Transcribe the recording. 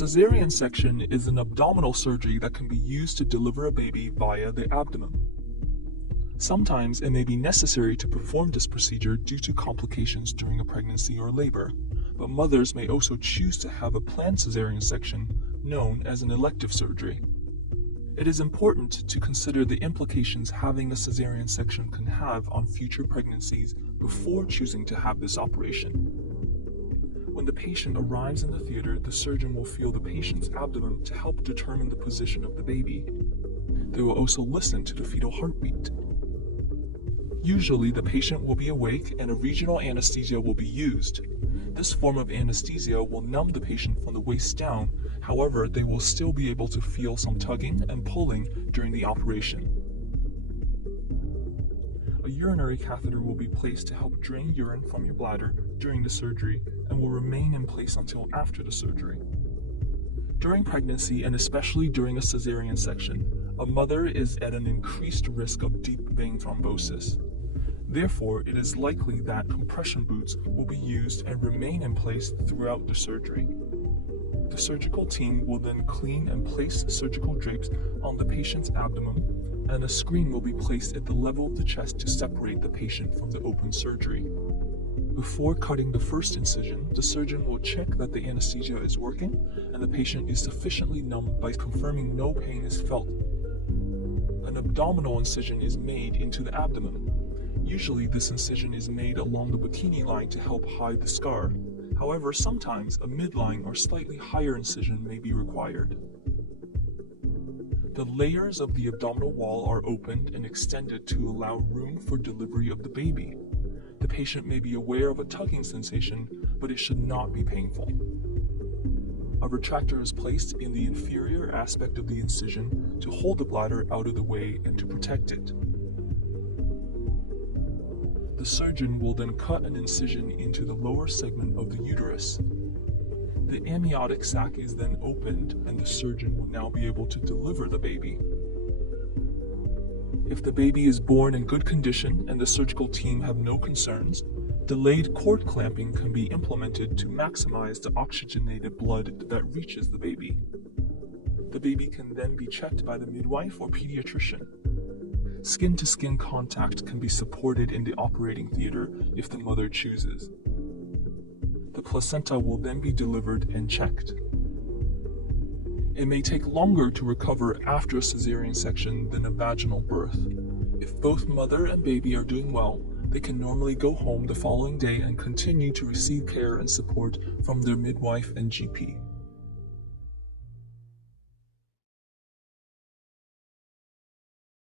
cesarean section is an abdominal surgery that can be used to deliver a baby via the abdomen. Sometimes it may be necessary to perform this procedure due to complications during a pregnancy or labor, but mothers may also choose to have a planned cesarean section known as an elective surgery. It is important to consider the implications having a cesarean section can have on future pregnancies before choosing to have this operation. When the patient arrives in the theater, the surgeon will feel the patient's abdomen to help determine the position of the baby. They will also listen to the fetal heartbeat. Usually, the patient will be awake and a regional anesthesia will be used. This form of anesthesia will numb the patient from the waist down. However, they will still be able to feel some tugging and pulling during the operation. A urinary catheter will be placed to help drain urine from your bladder during the surgery and will remain in place until after the surgery. During pregnancy, and especially during a cesarean section, a mother is at an increased risk of deep vein thrombosis. Therefore, it is likely that compression boots will be used and remain in place throughout the surgery. The surgical team will then clean and place surgical drapes on the patient's abdomen, and a screen will be placed at the level of the chest to separate the patient from the open surgery. Before cutting the first incision, the surgeon will check that the anesthesia is working and the patient is sufficiently numb by confirming no pain is felt. An abdominal incision is made into the abdomen. Usually this incision is made along the bikini line to help hide the scar. However, sometimes a midline or slightly higher incision may be required. The layers of the abdominal wall are opened and extended to allow room for delivery of the baby. The patient may be aware of a tugging sensation, but it should not be painful. A retractor is placed in the inferior aspect of the incision to hold the bladder out of the way and to protect it. The surgeon will then cut an incision into the lower segment of the uterus. The amniotic sac is then opened and the surgeon will now be able to deliver the baby. If the baby is born in good condition and the surgical team have no concerns, delayed cord clamping can be implemented to maximize the oxygenated blood that reaches the baby. The baby can then be checked by the midwife or pediatrician. Skin-to-skin contact can be supported in the operating theater if the mother chooses. The placenta will then be delivered and checked. It may take longer to recover after a cesarean section than a vaginal birth. If both mother and baby are doing well, they can normally go home the following day and continue to receive care and support from their midwife and GP.